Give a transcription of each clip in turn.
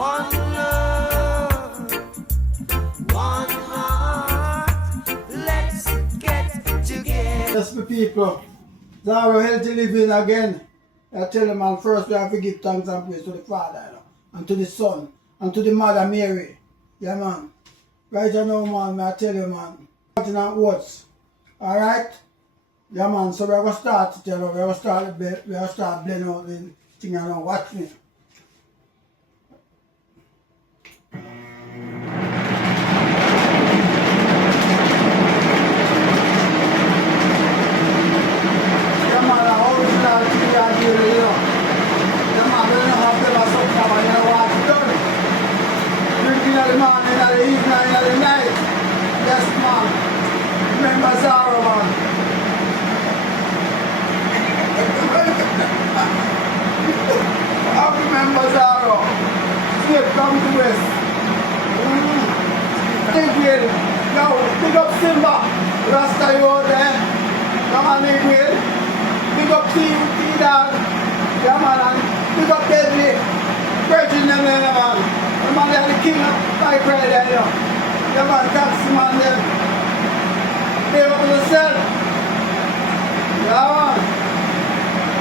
One love, one heart. Let's get together. Yes, my people. Zaro healthy living again. I tell you, man, first we have to give thanks and praise to the Father, you know, and to the Son, and to the Mother Mary. Yeah, man. Right now, man, I tell you, man. Nothing and oats. Alright? Yeah, man, so we're going to start, you know, we're going to start blending out the thing, you know, watch me. Remember Zara, man. I remember Zara. Straight from the west. Negril. Yo, big up Simba. Rasta you out there. Come on, Negril. Big up T-Dog. Yeah, man. And big up Deadly. Virgin them there, man. The man they are the king of Pipe right there, you know. Yeah, man. Taxi man there. Give up yourself. Yeah, man.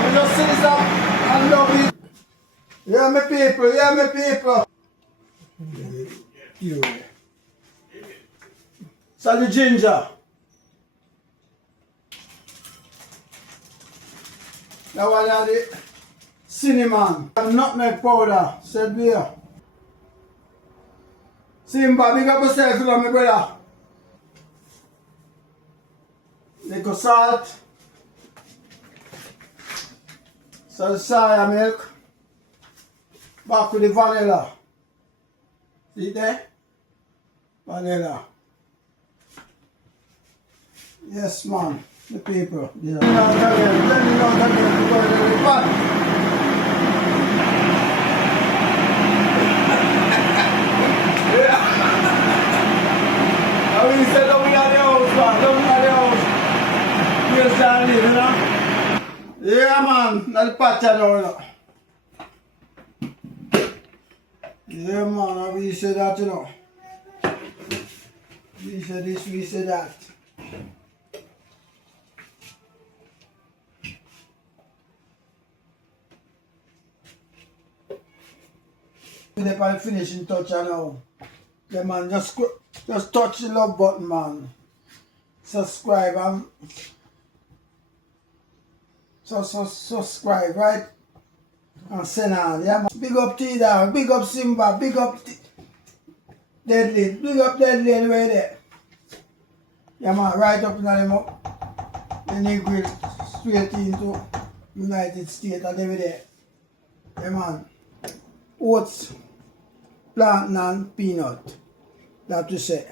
You just see some and love it. Yeah, my people. Yeah, my people. You. So the ginger. That one are the cinnamon and nutmeg powder. Said beer. Simba, big up yourself, you know, my brother. Little salt, some soya milk, back with the vanilla. See there? Vanilla. Yes, man, the people. Yeah. I will say, don't be at the house, man. Don't be at the house. Yes, darling, you know? Yeah, man. That's the patch now, you know. Yeah, man. We say that, you know. We say this, we say that. We're on the finishing touch now. Yeah, man. Just touch the love button, man. Subscribe and subscribe, right? And send on, yeah, man. Big up T-Dog, big up Simba, big up Deadly, big up Deadly anyway there. Yeah, man, right up in the Negro straight into United States and every day. Yeah, man. Oats, plantain and peanut. That to say.